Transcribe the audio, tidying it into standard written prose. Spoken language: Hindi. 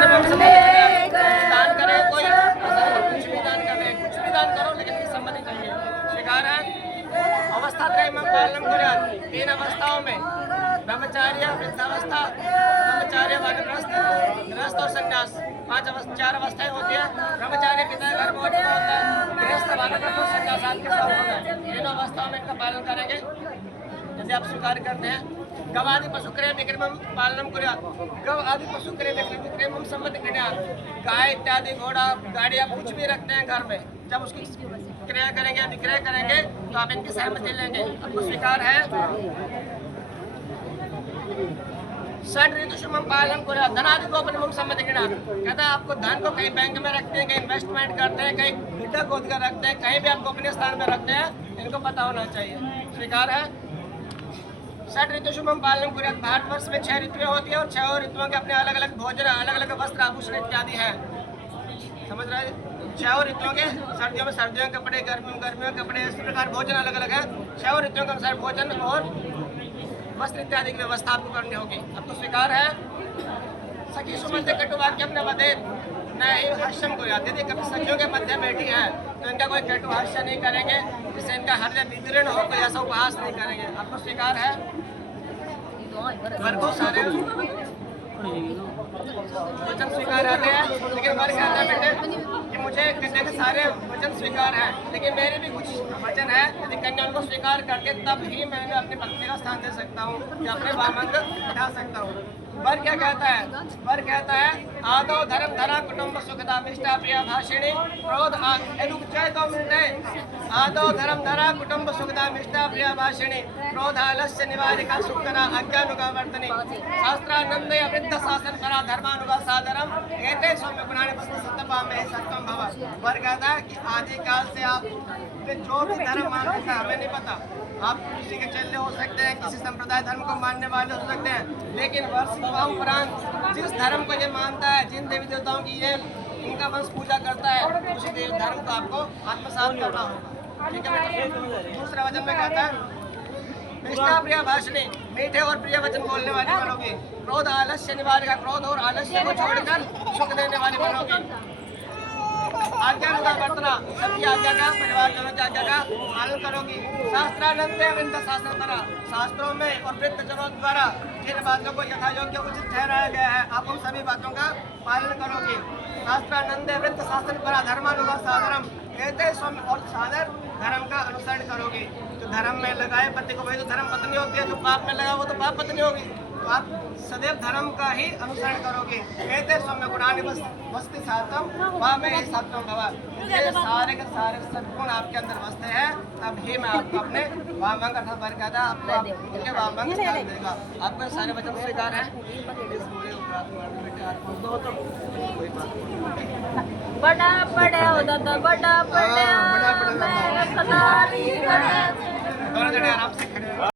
दान करे कोई कुछ भी दान करे, कुछ भी दान करो लेकिन सम्मति चाहिए। स्वीकार है अवस्था त्रयम् पालनं कुर्यात्। 3 अवस्थाओं में ब्रह्मचार्य, वृद्धावस्था, ब्रह्मचार्य, वानप्रस्थ, गृहस्थ और संन्यास 4 अवस्थाएं होती है। ब्रह्मचार्य पिता घर में होता है, गृहस्थ, वानप्रस्थ और संन्यास आपके साथ होता है। 3 अवस्थाओं में इनका पालन करेंगे यदि आप स्वीकार करते हैं। गव आदि पशु क्रय विक्रमम पालनम कुर्यात्। गव आदि पशु क्रय विक्रमम सम्मति क्रियात्। गाय इत्यादि, घोड़ा, गाड़ी आप कुछ भी रखते हैं घर में, जब उसकी क्रय करेंगे, विक्रय करेंगे तो आप इनकी सहमति लेंगे। आपको स्वीकार है। षड ऋतुषुमं पालनं कुर्यात्। धनादि गोपनीयं सम्मति क्रियात्। कहता है आपको धन को कहीं बैंक में रखते हैं, कहीं इन्वेस्टमेंट करते हैं, कहीं गड्ढा खोद कर रखते हैं, कहीं भी आप गोपनीय स्थान में रखते हैं, इनको पता होना चाहिए। स्वीकार है। षड ऋतुषुमं पालनं कुर्यात्। भारतवर्ष में 6 ऋतुएं होती है और 6 ऋतुओं के अपने अलग अलग भोजन, अलग अलग वस्त्र, आभूषण इत्यादि है। समझ रहे हैं? 6 ऋतुओं के, सर्दियों में सर्दियों के कपड़े, गर्मियों में गर्मियों के कपड़े, इस प्रकार भोजन अलग अलग है। 6 ऋतुओं के अनुसार भोजन और वस्त्र इत्यादि की व्यवस्था आपको करनी होगी। आपको स्वीकार है। सखी सुमंत्र कटुवाक्य अपने बदे न ही हास्यम को याद। यदि कभी सखियों के मध्य बैठी है तो इनका कोई कटु हास्य नहीं करेंगे, जिससे इनका हृदय विदीर्ण हो, कोई ऐसा उपहास नहीं करेंगे। आपको स्वीकार है। बहुत सारे वचन स्वीकार आते हैं, लेकिन वर्ग कहता है बेटे कि मुझे कन्या के सारे वचन स्वीकार है, लेकिन मेरे भी कुछ वचन है। यदि कन्या उनको स्वीकार करके तब ही मैं अपनी पत्नी का स्थान दे सकता हूँ या अपने वामंग उठा सकता हूँ। वर क्या कहता है? वर कहता है आदो धर्म धरा कुटुंब सुखदा मिष्टा प्रिया भाषिणी क्रोध तो मिलते। आदो धर्म धरा कुटुंब सुखदा मिष्टा प्रिया भाषिणी क्रोध आलस्य निवारिका सुखना अज्ञानुगा वर्तनी शास्त्रानंद अवृद्ध शासन करा धर्मानुगा सादरम एते सौम्य गुणानि वस्तु सत्तपा में सत्वम भव। वर कहता है कि आदि काल से आप जो भी धर्म मानते हैं हमें नहीं पता, आप किसी के चलने हो सकते हैं, किसी संप्रदाय धर्म को मानने वाले हो सकते हैं, लेकिन वर्ष उपरांत जिस धर्म को ये मानता है, जिन देवी देवताओं की ये इनका वंश पूजा करता है, उसी देवी धर्म को आपको आत्मसात करना होगा। ठीक है बेटा। दूसरा वचन में कहता है मिष्टा प्रिया भाषणी, मीठे और प्रिय वचन बोलने वाली बनोगी। क्रोध आलस्य निवारिका, क्रोध और आलस्य को छोड़कर सुख देने वाली बनोगी। आज्ञानुसार वर्तना, सबकी आज्ञा का, परिवारजनों की आज्ञा का पालन करोगी। शास्त्रानंद वृद्ध शासन करा, शास्त्रों में और वृद्धजनों द्वारा जिन बातों को यथा योग्य उचित ठहराया गया है, आप उन सभी बातों का पालन करोगी। शास्त्रानंद वृद्ध शासन करा धर्मानुगा सादरम कहते स्वामी, और सादर धर्म का अनुसरण करोगी। जो धर्म में लगाए पति को वही तो धर्म पत्नी होती है, जो पाप में लगा वो तो पाप पत्नी होगी। तो आप सदैव धर्म का ही अनुसरण करोगे। कहते सौम्य गुणानि वस्ति सातम वहाँ में ही सत्वम भव। ये सारे के सारे सद्गुण आपके अंदर बसते हैं, तब ही मैं आपको अपने वामंग अर्थात वर कहता आपको उनके वामंग स्थान देगा। आपको सारे वचन स्वीकार है। बड़ा पड़ा दादा, बड़ा पड़ा दोनों जने आराम से